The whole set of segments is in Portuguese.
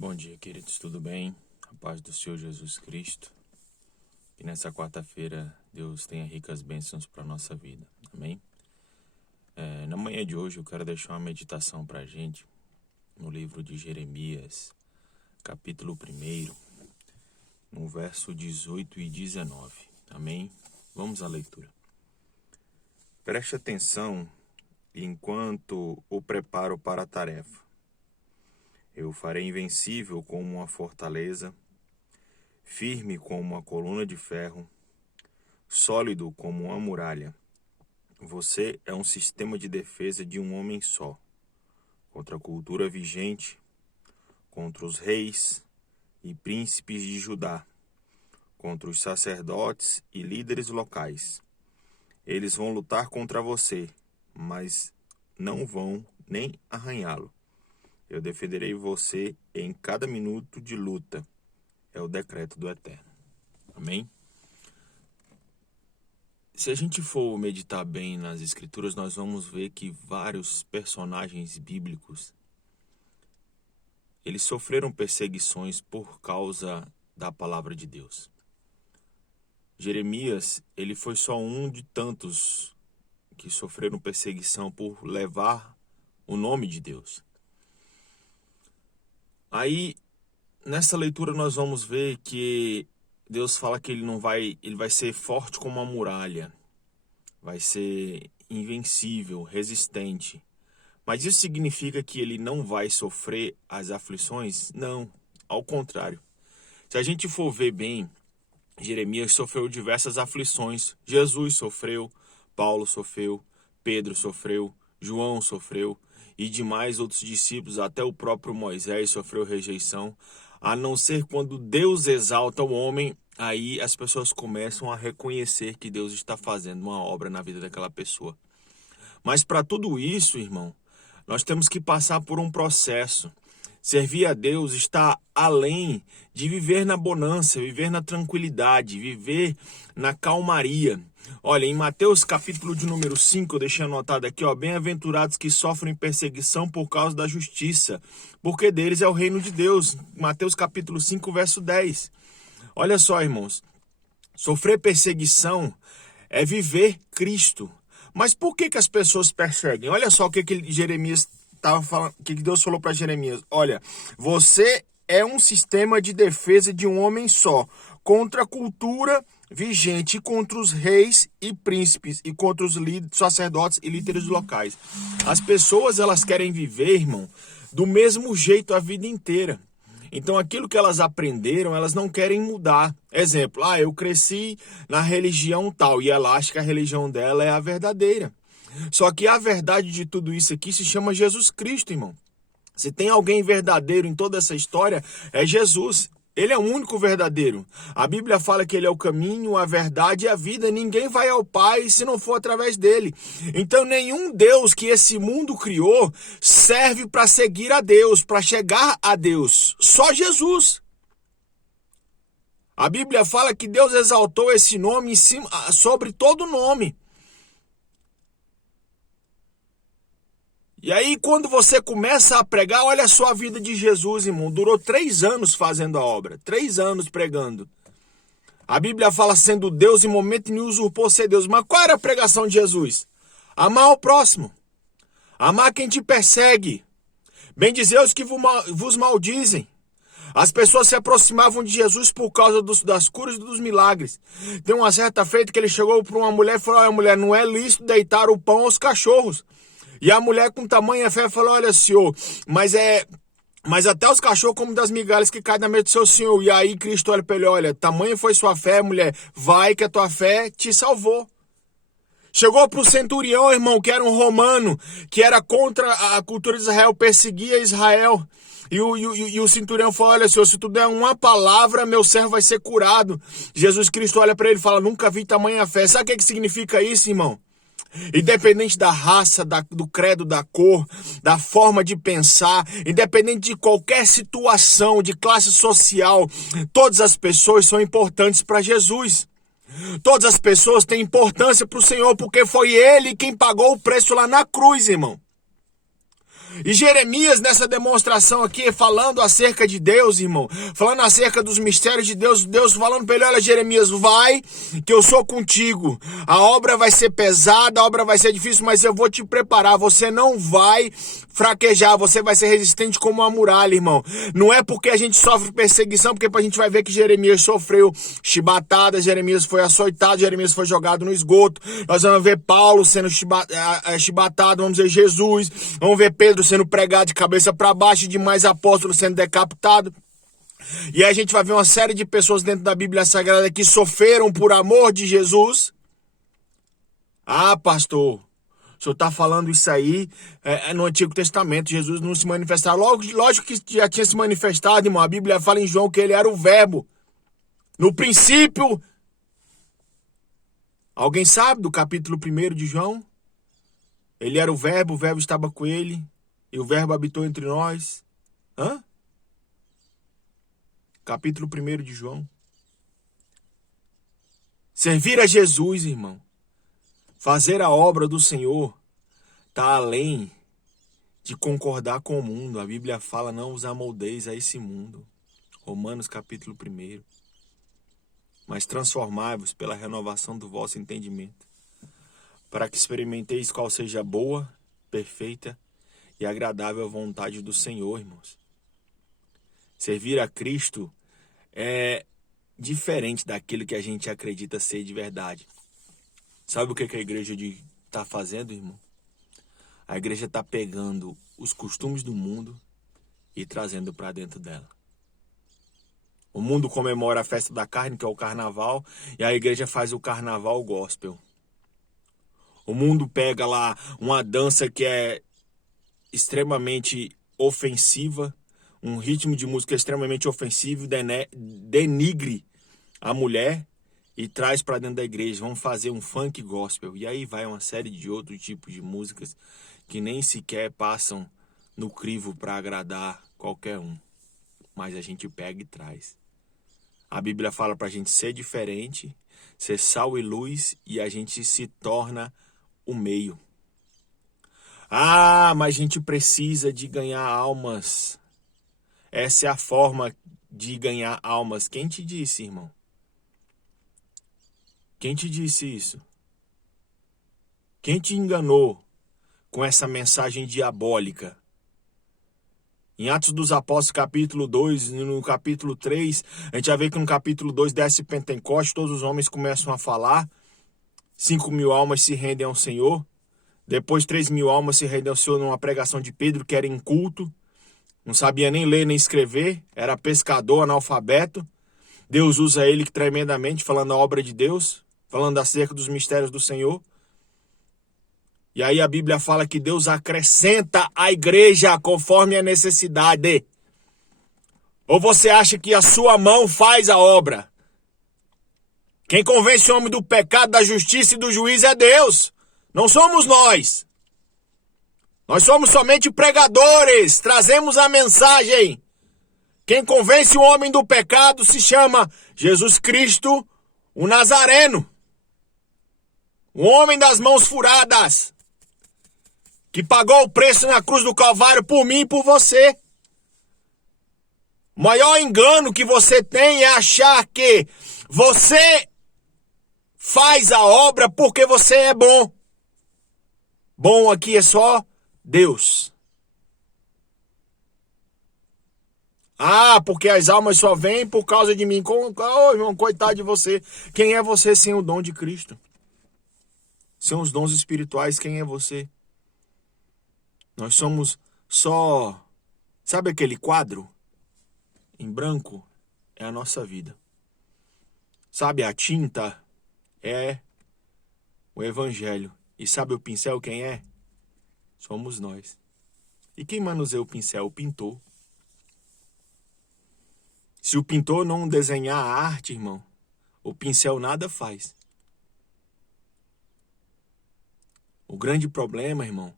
Bom dia, queridos, tudo bem? A paz do Senhor Jesus Cristo. Que nessa quarta-feira Deus tenha ricas bênçãos para a nossa vida. Amém? Na manhã de hoje eu quero deixar uma meditação para a gente no livro de Jeremias, capítulo 1, no verso 18 e 19. Amém? Vamos à leitura. Preste atenção enquanto o preparo para a tarefa. Eu o farei invencível como uma fortaleza, firme como uma coluna de ferro, sólido como uma muralha. Você é um sistema de defesa de um homem só, contra a cultura vigente, contra os reis e príncipes de Judá, contra os sacerdotes e líderes locais. Eles vão lutar contra você, mas não vão nem arranhá-lo. Eu defenderei você em cada minuto de luta. É o decreto do Eterno. Amém? Se a gente for meditar bem nas Escrituras, nós vamos ver que vários personagens bíblicos, eles sofreram perseguições por causa da palavra de Deus. Jeremias, ele foi só um de tantos que sofreram perseguição por levar o nome de Deus. Aí, nessa leitura nós vamos ver que Deus fala que ele vai ser forte como uma muralha, vai ser invencível, resistente. Mas isso significa que ele não vai sofrer as aflições? Não, ao contrário. Se a gente for ver bem, Jeremias sofreu diversas aflições. Jesus sofreu, Paulo sofreu, Pedro sofreu, João sofreu. E demais outros discípulos, até o próprio Moisés sofreu rejeição. A não ser quando Deus exalta o homem, aí as pessoas começam a reconhecer que Deus está fazendo uma obra na vida daquela pessoa. Mas para tudo isso, irmão, nós temos que passar por um processo. Servir a Deus está além de viver na bonança, viver na tranquilidade, viver na calmaria. Olha, em Mateus capítulo de número 5, eu deixei anotado aqui, bem-aventurados que sofrem perseguição por causa da justiça, porque deles é o reino de Deus. Mateus capítulo 5, verso 10. Olha só, irmãos, sofrer perseguição é viver Cristo. Mas por que as pessoas perseguem? Olha só o que Jeremias estava falando, o que Deus falou para Jeremias. Olha, você é um sistema de defesa de um homem só, contra a cultura vigente, contra os reis e príncipes e contra os sacerdotes e líderes locais. As pessoas, elas querem viver, irmão, do mesmo jeito a vida inteira. Então, aquilo que elas aprenderam, elas não querem mudar. Exemplo, eu cresci na religião tal e ela acha que a religião dela é a verdadeira. Só que a verdade de tudo isso aqui se chama Jesus Cristo, irmão. Se tem alguém verdadeiro em toda essa história, é Jesus. Ele é o único verdadeiro. A Bíblia fala que ele é o caminho, a verdade e a vida. Ninguém vai ao Pai se não for através dele. Então, nenhum Deus que esse mundo criou serve para seguir a Deus, para chegar a Deus. Só Jesus. A Bíblia fala que Deus exaltou esse nome sobre todo nome. E aí, quando você começa a pregar, olha só a vida de Jesus, irmão. Durou 3 anos fazendo a obra. 3 anos pregando. A Bíblia fala sendo Deus, em momento nenhum usurpou ser Deus. Mas qual era a pregação de Jesus? Amar o próximo. Amar quem te persegue. Bendizer os que vos maldizem. As pessoas se aproximavam de Jesus por causa das curas e dos milagres. Tem uma certa feita que ele chegou para uma mulher e falou, olha, mulher, não é lícito deitar o pão aos cachorros. E a mulher com tamanha fé falou, olha, senhor, mas até os cachorros comem das migalhas que caem na mesa do seu senhor. E aí Cristo olha para ele, olha, tamanha foi sua fé, mulher, vai que a tua fé te salvou. Chegou para o centurião, irmão, que era um romano, que era contra a cultura de Israel, perseguia Israel. E o centurião falou, olha, senhor, se tu der uma palavra, meu servo vai ser curado. Jesus Cristo olha para ele e fala, nunca vi tamanha fé. Sabe o que significa isso, irmão? Independente da raça, do credo, da cor, da forma de pensar, independente de qualquer situação, de classe social, todas as pessoas são importantes para Jesus. Todas as pessoas têm importância para o Senhor, porque foi Ele quem pagou o preço lá na cruz, irmão. E Jeremias, nessa demonstração aqui, falando acerca de Deus, irmão, falando acerca dos mistérios de Deus, Deus falando para ele, olha Jeremias, vai, que eu sou contigo. A obra vai ser pesada, a obra vai ser difícil, mas eu vou te preparar. Você não vai fraquejar, você vai ser resistente como uma muralha, irmão. Não é porque a gente sofre perseguição, porque a gente vai ver que Jeremias sofreu chibatadas, Jeremias foi açoitado, Jeremias foi jogado no esgoto. Nós vamos ver Paulo sendo chibatado, vamos ver Jesus, vamos ver Pedro sendo pregado de cabeça para baixo e demais apóstolos sendo decapitados. E aí a gente vai ver uma série de pessoas dentro da Bíblia Sagrada que sofreram por amor de Jesus. Ah, pastor, o senhor está falando isso aí no Antigo Testamento. Jesus não se manifestava. Lógico que já tinha se manifestado, irmão. A Bíblia fala em João que ele era o verbo. No princípio. Alguém sabe do capítulo 1 de João? Ele era o verbo estava com ele. E o verbo habitou entre nós. Capítulo 1 de João. Servir a Jesus, irmão. Fazer a obra do Senhor está além de concordar com o mundo. A Bíblia fala, não os amoldeis a esse mundo. Romanos capítulo 1. Mas transformai-vos pela renovação do vosso entendimento, para que experimenteis qual seja a boa, perfeita e agradável vontade do Senhor, irmãos. Servir a Cristo é diferente daquilo que a gente acredita ser de verdade. Sabe o que a igreja está fazendo, irmão? A igreja está pegando os costumes do mundo e trazendo para dentro dela. O mundo comemora a festa da carne, que é o carnaval, e a igreja faz o carnaval gospel. O mundo pega lá uma dança que é extremamente ofensiva, um ritmo de música extremamente ofensivo, denigre a mulher e traz para dentro da igreja. Vamos fazer um funk gospel. E aí vai uma série de outros tipos de músicas que nem sequer passam no crivo para agradar qualquer um. Mas a gente pega e traz. A Bíblia fala para a gente ser diferente, ser sal e luz, e a gente se torna o meio. Ah, mas a gente precisa de ganhar almas. Essa é a forma de ganhar almas. Quem te disse, irmão? Quem te disse isso? Quem te enganou com essa mensagem diabólica? Em Atos dos Apóstolos, capítulo 2, no capítulo 3, a gente já vê que no capítulo 2 desce Pentecostes, todos os homens começam a falar, 5.000 almas se rendem ao Senhor, depois 3.000 almas se rendem ao Senhor numa pregação de Pedro, que era inculto, não sabia nem ler nem escrever, era pescador, analfabeto. Deus usa ele tremendamente, falando a obra de Deus, falando acerca dos mistérios do Senhor. E aí a Bíblia fala que Deus acrescenta à igreja conforme a necessidade. Ou você acha que a sua mão faz a obra? Quem convence o homem do pecado, da justiça e do juízo é Deus. Não somos nós. Nós somos somente pregadores, trazemos a mensagem. Quem convence o homem do pecado se chama Jesus Cristo, o Nazareno. O homem das mãos furadas, que pagou o preço na cruz do Calvário por mim e por você. O maior engano que você tem é achar que você faz a obra porque você é bom. Bom aqui é só Deus. Ah, porque as almas só vêm por causa de mim. Oh, irmão, coitado de você. Quem é você sem o dom de Cristo? Sem os dons espirituais, quem é você? Nós somos só... Sabe aquele quadro? Em branco é a nossa vida. Sabe a tinta? É o evangelho. E sabe o pincel quem é? Somos nós. E quem manuseia o pincel? O pintor. Se o pintor não desenhar a arte, irmão, o pincel nada faz. O grande problema, irmão,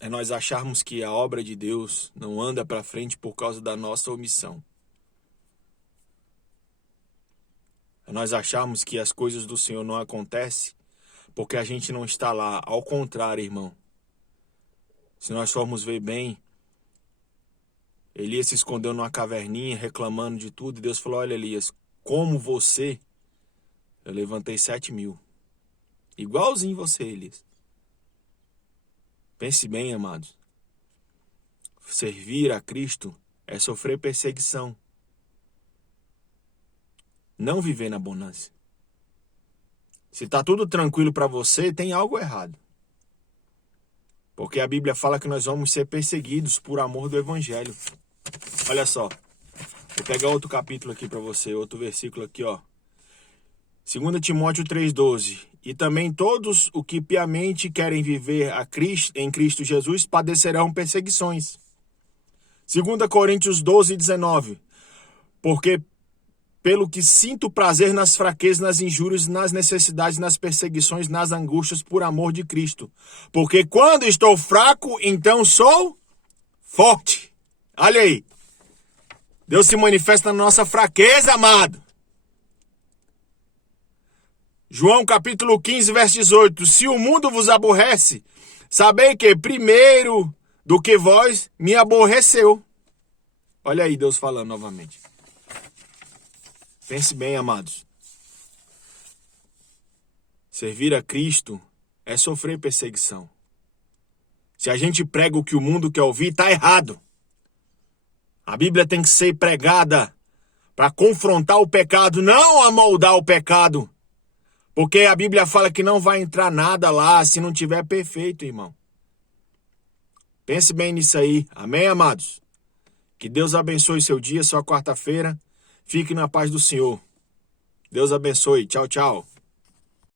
é nós acharmos que a obra de Deus não anda para frente por causa da nossa omissão. É nós acharmos que as coisas do Senhor não acontecem porque a gente não está lá. Ao contrário, irmão. Se nós formos ver bem, Elias se escondeu numa caverninha reclamando de tudo. E Deus falou, olha Elias, como você, eu levantei 7.000. Igualzinho você, Elias. Pense bem, amados. Servir a Cristo é sofrer perseguição. Não viver na bonança. Se está tudo tranquilo para você, tem algo errado. Porque a Bíblia fala que nós vamos ser perseguidos por amor do Evangelho. Olha só. Vou pegar outro capítulo aqui para você, outro versículo aqui, ó. 2 Timóteo 3,12. E também todos os que piamente querem viver em Cristo Jesus padecerão perseguições. 2 Coríntios 12:19. Porque pelo que sinto prazer nas fraquezas, nas injúrias, nas necessidades, nas perseguições, nas angústias, por amor de Cristo. Porque quando estou fraco, então sou forte. Olha aí. Deus se manifesta na nossa fraqueza, amado. João capítulo 15, verso 18. Se o mundo vos aborrece, sabei que primeiro do que vós me aborreceu. Olha aí Deus falando novamente. Pense bem, amados. Servir a Cristo é sofrer perseguição. Se a gente prega o que o mundo quer ouvir, está errado. A Bíblia tem que ser pregada para confrontar o pecado, não amoldar o pecado. Porque a Bíblia fala que não vai entrar nada lá se não tiver perfeito, irmão. Pense bem nisso aí. Amém, amados? Que Deus abençoe seu dia, sua quarta-feira. Fique na paz do Senhor. Deus abençoe. Tchau, tchau.